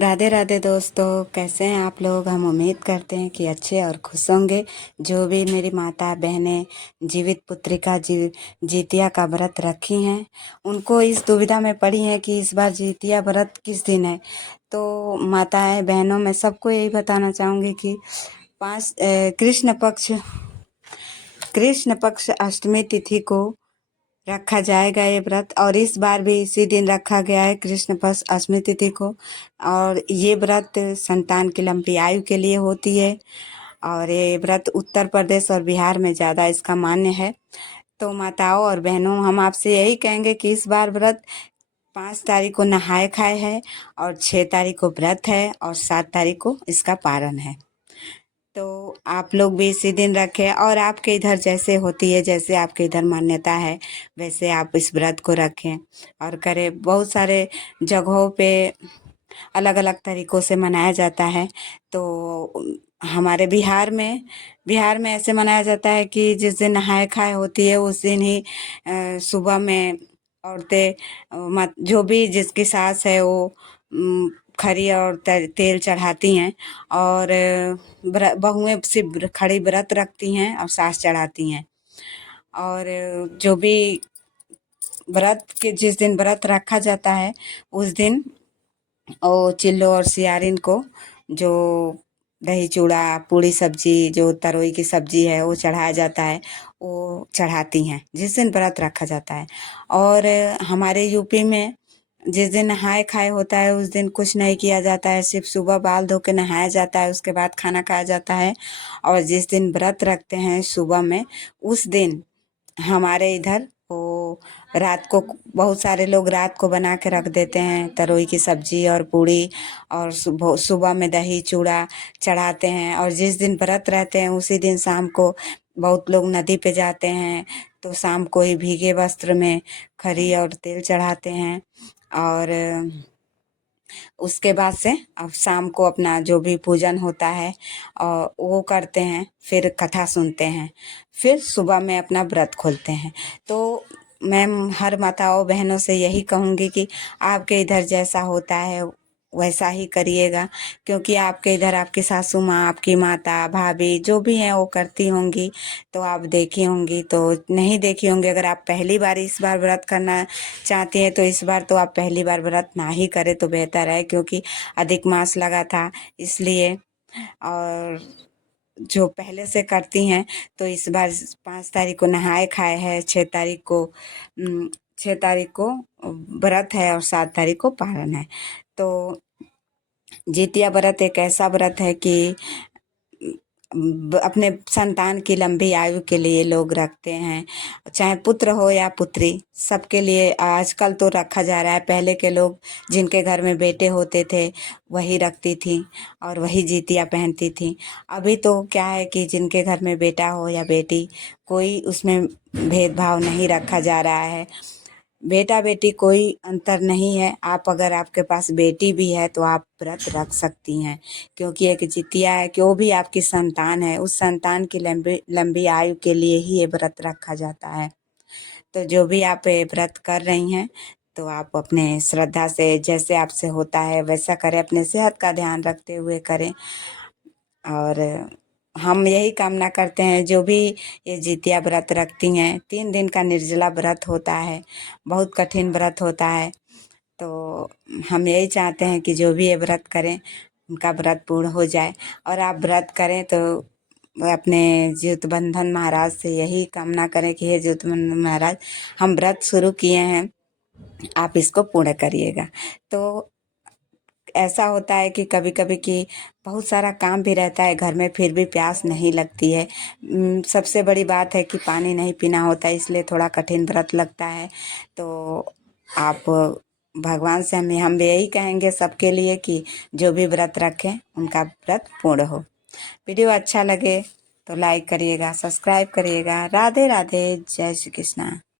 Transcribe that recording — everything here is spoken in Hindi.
राधे राधे दोस्तों, कैसे हैं आप लोग। हम उम्मीद करते हैं कि अच्छे और खुश होंगे। जो भी मेरी माता बहनें जीवित पुत्रिका जीतिया का व्रत रखी हैं, उनको इस दुविधा में पड़ी हैं कि इस बार जीतिया व्रत किस दिन है। तो माताएं बहनों, मैं सबको यही बताना चाहूँगी कि कृष्ण पक्ष अष्टमी तिथि को रखा जाएगा ये व्रत, और इस बार भी इसी दिन रखा गया है, कृष्ण पक्ष अष्टमी तिथि को। और ये व्रत संतान की लंबी आयु के लिए होती है, और ये व्रत उत्तर प्रदेश और बिहार में ज़्यादा इसका मान्य है। तो माताओं और बहनों, हम आपसे यही कहेंगे कि इस बार व्रत 5 तारीख को नहाए खाए है, और 6 तारीख को व्रत है, और 7 तारीख को इसका पारण है। तो आप लोग भी इसी दिन रखें, और आपके इधर जैसे होती है, जैसे आपके इधर मान्यता है, वैसे आप इस व्रत को रखें और करें। बहुत सारे जगहों पे अलग अलग तरीकों से मनाया जाता है। तो हमारे बिहार में ऐसे मनाया जाता है कि जिस दिन नहाए खाए होती है उस दिन ही सुबह में औरतें जो भी जिसकी सास है वो खरी और तेल चढ़ाती हैं, और बहुएं सिर्फ खड़ी व्रत रखती हैं और सास चढ़ाती हैं। और जो भी व्रत के जिस दिन व्रत रखा जाता है उस दिन और चिल्लो और सियारिन को जो दही चूड़ा पूड़ी सब्जी जो तरोई की सब्जी है वो चढ़ाया जाता है, वो चढ़ाती हैं जिस दिन व्रत रखा जाता है। और हमारे यूपी में जिस दिन नहाए खाए होता है उस दिन कुछ नहीं किया जाता है, सिर्फ सुबह बाल धो के नहाया जाता है, उसके बाद खाना खाया जाता है। और जिस दिन व्रत रखते हैं सुबह में, उस दिन हमारे इधर वो रात को बहुत सारे लोग रात को बना के रख देते हैं तरोई की सब्जी और पूड़ी, और सुबह सुबह में दही चूड़ा चढ़ाते हैं। और जिस दिन व्रत रहते हैं उसी दिन शाम को बहुत लोग नदी पे जाते हैं, तो शाम को ही भीगे वस्त्र में खरी और तेल चढ़ाते हैं। और उसके बाद से अब शाम को अपना जो भी पूजन होता है और वो करते हैं, फिर कथा सुनते हैं, फिर सुबह में अपना व्रत खोलते हैं। तो मैं हर माताओं बहनों से यही कहूँगी कि आपके इधर जैसा होता है वैसा ही करिएगा, क्योंकि आपके इधर आपकी सासू माँ, आपकी माता भाभी जो भी हैं वो करती होंगी, तो आप देखी होंगी। तो नहीं देखी होंगी, अगर आप पहली बार इस बार व्रत करना चाहती हैं तो इस बार तो आप पहली बार व्रत ना ही करें तो बेहतर है, क्योंकि अधिक मास लगा था इसलिए। और जो पहले से करती हैं तो इस बार 5 तारीख को नहाए खाए है, 6 तारीख को व्रत है, और 7 तारीख को पारण है। तो जितिया व्रत एक ऐसा व्रत है कि अपने संतान की लंबी आयु के लिए लोग रखते हैं, चाहे पुत्र हो या पुत्री, सबके लिए आजकल तो रखा जा रहा है। पहले के लोग जिनके घर में बेटे होते थे वही रखती थी और वही जितिया पहनती थी। अभी तो क्या है कि जिनके घर में बेटा हो या बेटी, कोई उसमें भेदभाव नहीं रखा जा रहा है। बेटा बेटी कोई अंतर नहीं है। आप अगर आपके पास बेटी भी है तो आप व्रत रख सकती हैं, क्योंकि एक जितिया है कि वो भी आपकी संतान है, उस संतान की लंबी लंबी आयु के लिए ही ये व्रत रखा जाता है। तो जो भी आप ये व्रत कर रही हैं तो आप अपने श्रद्धा से जैसे आपसे होता है वैसा करें, अपने सेहत का ध्यान रखते हुए करें। और हम यही कामना करते हैं जो भी ये जितिया व्रत रखती हैं, 3 दिन का निर्जला व्रत होता है, बहुत कठिन व्रत होता है। तो हम यही चाहते हैं कि जो भी ये व्रत करें उनका व्रत पूर्ण हो जाए। और आप व्रत करें तो अपने ज्योतिबंधन महाराज से यही कामना करें कि हे ज्योतिबंधन महाराज, हम व्रत शुरू किए हैं, आप इसको पूर्ण करिएगा। तो ऐसा होता है कि कभी कभी कि बहुत सारा काम भी रहता है घर में, फिर भी प्यास नहीं लगती है। सबसे बड़ी बात है कि पानी नहीं पीना होता है, इसलिए थोड़ा कठिन व्रत लगता है। तो आप भगवान से हम भी यही कहेंगे सबके लिए कि जो भी व्रत रखें उनका व्रत पूर्ण हो। वीडियो अच्छा लगे तो लाइक करिएगा, सब्सक्राइब करिएगा। राधे राधे, जय श्री कृष्णा।